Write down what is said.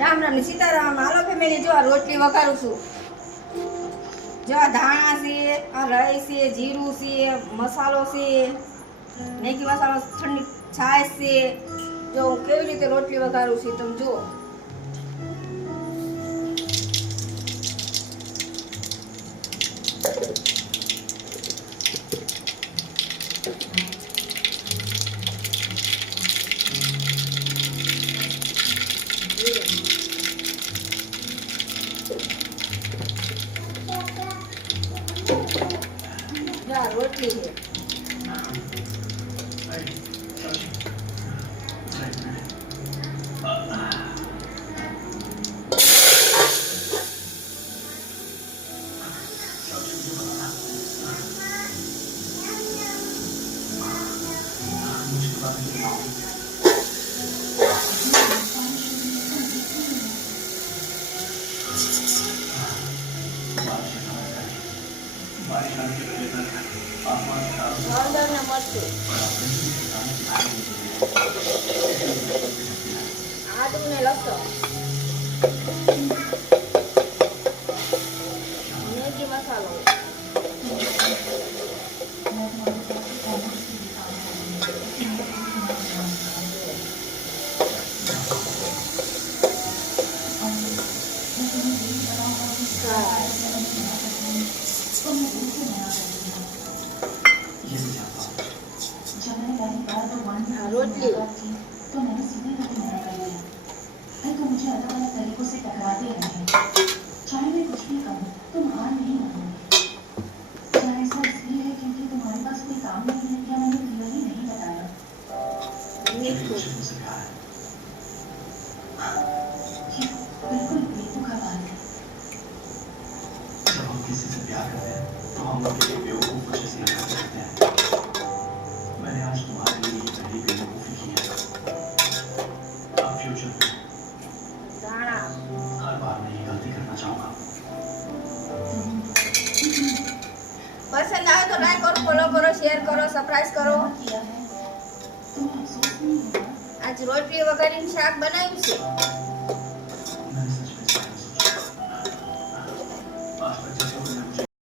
રામ રામ ને સીતારામ. હાલો ફેમિલી, જો આ રોટલી વઘારું છું. જો આ ધાણા છે, આ રાઈ છે, જીરું છે, મસાલો છે, મેગી મસાલો, ઠંડી છાશ છે. જો હું કેવી રીતે રોટલી વઘારું છું તમે જુઓ. રોટલી છે. હળદર ને મરચું, આદુ ને લસણ, મેગી મસાલો, रोटली तो मैंने सीधे नहीं मना कर दिया। भाई तो मुझे अलग अलग तरीकों से टकराते रहे। चाहे मैं कुछ भी कहूँ तुम हार नहीं मानोगे। क्या ऐसा इसलिए है क्योंकि तुम्हारे पास कोई काम नहीं है या मैंने क्लियरली नहीं बताया? बिल्कुल बेतुका बात है। जब हम किसी से प्यार करते हैं तो हम उनके लिए बेवकूफ कुछ ऐसी हरकत करते हैं। मैंने आज तुम्हारे लिए ये पहली बेवकूफी की है। अब फ्यूचर में हर बार मैं ये गलती करना चाहूंगा। पसंद आए तो लाइक करो, फॉलो करो, शेयर करो, सब्सक्राइब करो। आज रोटली वगैरह शाक बनाવ્યું છે।